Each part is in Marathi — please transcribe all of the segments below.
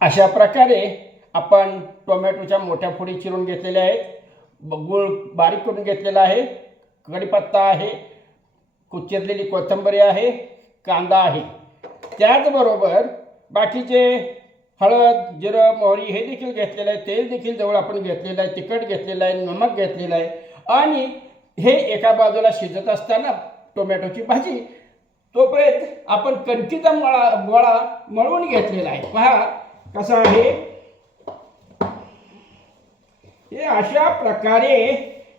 अशा प्रकारे आपण टोमॅटोच्या मोठ्या फोडी चिरून घेतलेल्या आहेत. गुळ गूळ बारीक करून घेतलेला आहे. कढीपत्ता आहे. कुचिरलेली कोथिंबरी आहे. कांदा आहे. त्याचबरोबर बाकीचे हळद जिरं मोहरी हे देखील घेतलेलं आहे. तेल देखील जवळ आपण घेतलेलं आहे. तिखट घेतलेलं आहे. नमक घेतलेलं आहे. आणि हे एका बाजूला शिजत असताना टोमॅटोची भाजी तोपर्यंत आपण कणकीचा मळा गोळा मळून घेतलेला आहे. पहा कसा आहे? हे अशा प्रकारे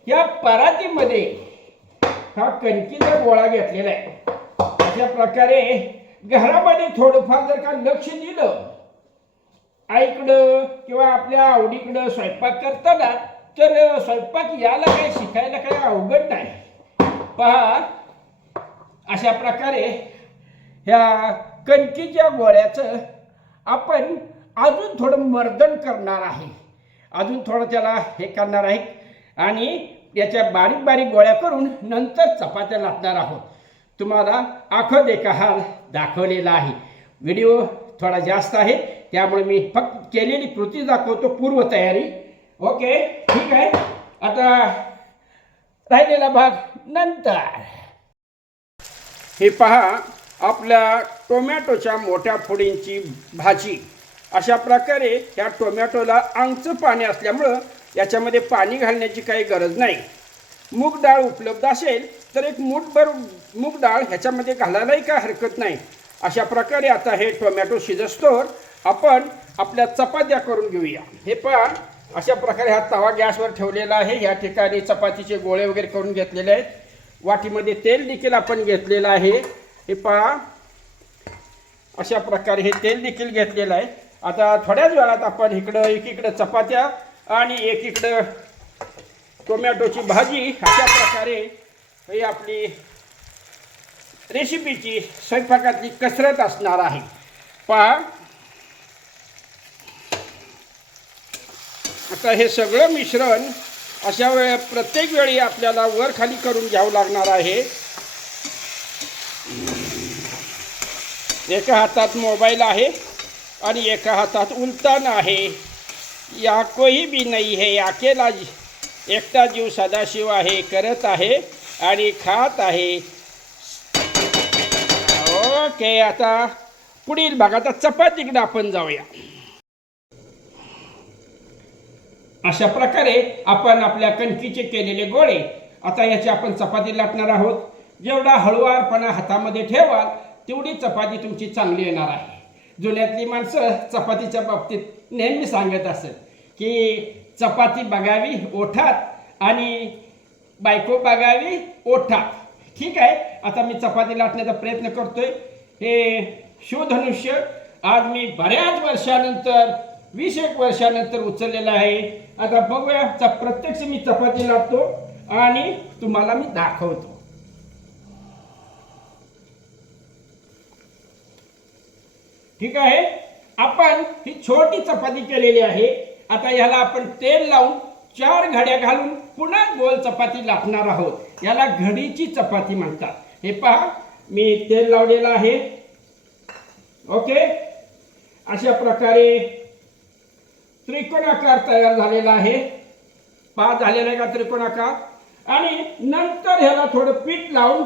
या परातीमध्ये हा कणकीचा गोळा घेतलेला आहे. अशा प्रकारे घरामध्ये थोडंफार जर का लक्ष दिलं आईकडं किंवा आपल्या आवडीकडं स्वयंपाक करताना तर स्वयंपाक याला काही शिकायला काही अवघड नाही. पहा अशा प्रकारे ह्या कणकीच्या गोळ्याचं आपण अजून थोडं मर्दन करणार आहे. अजून थोडं त्याला हे करणार आहे. आणि याच्या बारीक बारीक गोळ्या करून नंतर चपात्या लाटणार आहोत. तुम्हाला आखो देखा दाखवलेला आहे. व्हिडिओ थोडा जास्त आहे. त्यामुळे मी फक्त केलेली कृती दाखवतो पूर्वतयारी ओके ठीक आहे. आता राहिलेला भाग नंतर. हे पहा आपल्या टोमॅटोच्या मोठ्या फोडींची भाजी. अशा प्रकारे ह्या टोमॅटोला आंगचं पाणी असल्यामुळं याच्यामध्ये पाणी घालण्याची काही गरज नाही. मूग डाळ उपलब्ध असेल तर एक मूठभर मूग डाळ ह्याच्यामध्ये घालायलाही काय हरकत नाही. अशा प्रकारे आता हे टोमॅटो शिजस्तोर आपण आपल्या चपात्या करून घेऊया. हे पहा अशा प्रकारे हा तवा गॅसवर ठेवलेला आहे. या ठिकाणी चपातीचे गोळे वगैरे करून घेतलेले आहेत. वाटीमध्ये तेल देखील आपण घेतलेलं आहे. हे पहा अशा प्रकारे हे तेल देखील घेतलेलं आहे. आता थोड्याच वेळात आपण इकडं एकीकडं चपात्या आणि एकीकडं टोमॅटोची भाजी. अशा प्रकारे ही आपली रेसिपीची स्वयंपाकातली कसरत असणार आहे. पहा. आता हे सगळं मिश्रण अशा वेळे प्रत्येक वेळी आपल्याला वर खाली करून घ्यावं लागणार आहे. एका हातात मोबाईल आहे. आणि एका हातात उलतान आहे या कोई बी नाही हे अकेला जी- एकटा जीव सदाशिव आहे करत आहे आणि खात आहे. ओके आता पुढील भागात चपातीकडे आपण जाऊया. अशा प्रकारे आपण आपल्या कणकीचे केलेले गोळे आता याची आपण चपाती लाटणार आहोत. जेवढा हळुवारपणा हातामध्ये ठेवाल तेवढी चपाती तुमची चांगली येणार आहे. जुन्यातली माणसं चपातीच्या बाबतीत नेहमी सांगत असत की चपाती बघावी ओठात आणि बायको बघावी ओठात. ठीक आहे आता मी चपाती लाटण्याचा प्रयत्न करतोय. हे शिवधनुष्य आज मी बऱ्याच वर्षानंतर वीस एक वर्षानंतर उचललेलं आहे. आता बघूया प्रत्यक्ष मी चपाती लाटतो आणि तुम्हाला मी दाखवतो. ठीक आहे? आपण ही छोटी चपाती केलेली आहे. आता ह्याला आपण तेल लावून चार घड्या घालून पुन्हा गोल चपाती लाटणार आहोत. याला घडीची चपाती म्हणतात. हे पहा मी तेल लावलेलं आहे. ओके? अशा प्रकारे त्रिकोणाकार तयार झालेला आहे. पहा झालेला आहे का त्रिकोणाकार? आणि नंतर ह्याला थोडं पीठ लावून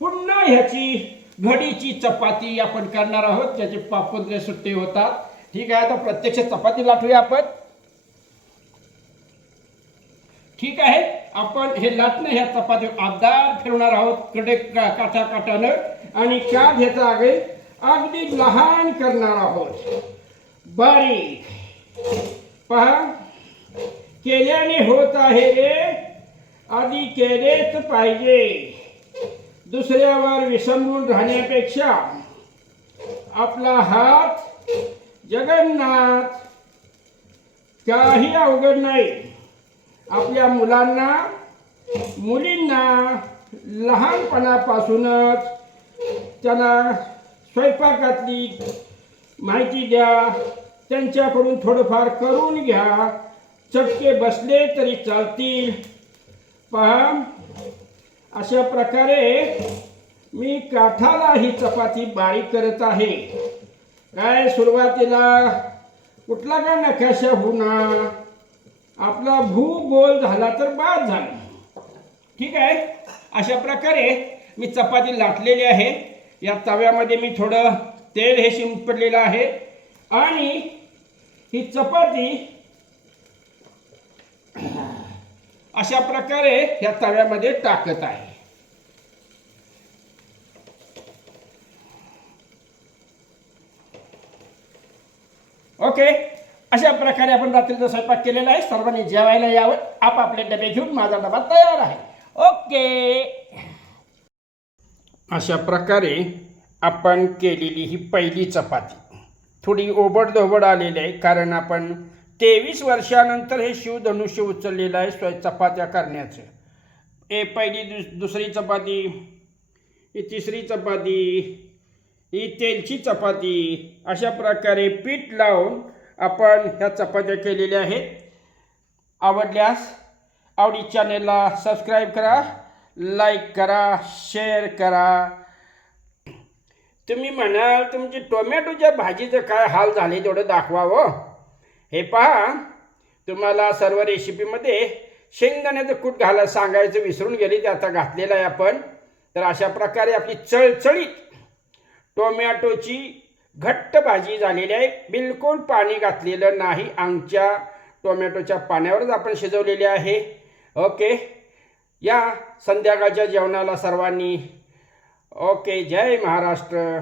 पुन्हा ह्याची घडीची चपाती आपण करणार आहोत त्याचे पापुद्रे सुट्टे होतात. ठीक आहे आता प्रत्यक्ष चपाती लाटूया आपण. ठीक आहे आपण हे लाटणं ह्या चपाती आबदार फिरवणार आहोत कडे का- काठा काठानं आणि का ह्याचा आगे अगदी लहान करणार आहोत. बारीक. पहा केल्याने होत आहे रे आधी केलेच पाहिजे. दुसऱ्यावर विसंबून राहण्यापेक्षा आपला हात जगन्नाथ. काही अवघड नाही. आपल्या मुलांना मुलींना लहानपणापासूनच त्यांना स्वयंपाकातली माहिती द्या. त्यांच्याकडून थोडंफार करून घ्या. चटके बसले तरी चालतील. पहा अशा प्रकारे मी काठाला ही चपाती बारीक करत आहे. काय सुरुवातीला कुठला का नकाशा होणार आपला भूगोल झाला तर बाद झाला. ठीक आहे? अशा प्रकारे मी चपाती लाटलेली आहे. या तव्यामध्ये मी थोडं तेल हे शिंपडलेलं आहे. आणि ही चपाती अशा प्रकारे ह्या तव्यामध्ये टाकत आहे. ओके? अशा प्रकारे आपण रात्रीचा स्वयंपाक केलेला आहे. सर्वांनी जेवायला यावं. आपापले डबे घेऊन माझा डबा तयार आहे. ओके? अशा प्रकारे आपण केलेली ही पहिली चपाती. थोडी ओबडधोबड आलेली आहे कारण आपण तेवीस वर्षानंतर हे शिवधनुष्य उचललेलं आहे स्वय चपात्या करण्याचं. ए पहिली दुस दुसरी चपाती ही तिसरी चपाती ही तेलची चपाती अशा प्रकारे पीठ लावून आपण ह्या चपात्या केलेल्या आहेत. आवडल्यास आवडी चॅनेलला सबस्क्राईब करा लाईक करा शेअर करा. तुम्ही म्हणाल तुमची टोमॅटोच्या भाजीचं काय हाल झाले तेवढं दाखवावं हो. हे पहा तुम्हाला सर्व रेसिपीमध्ये शेंगदाण्याचं कूट घाला सांगायचं विसरून गेले ते आता घातलेलं आहे आपण. तर अशा प्रकारे आपली चळचळीत टोमॅटोची घट्ट भाजी झालेली आहे. बिलकुल पाणी घातलेलं नाही आमच्या टोमॅटोच्या पाण्यावरच आपण शिजवलेली आहे. ओके या संध्याकाळच्या जेवणाला सर्वांनी. ओके जय महाराष्ट्र.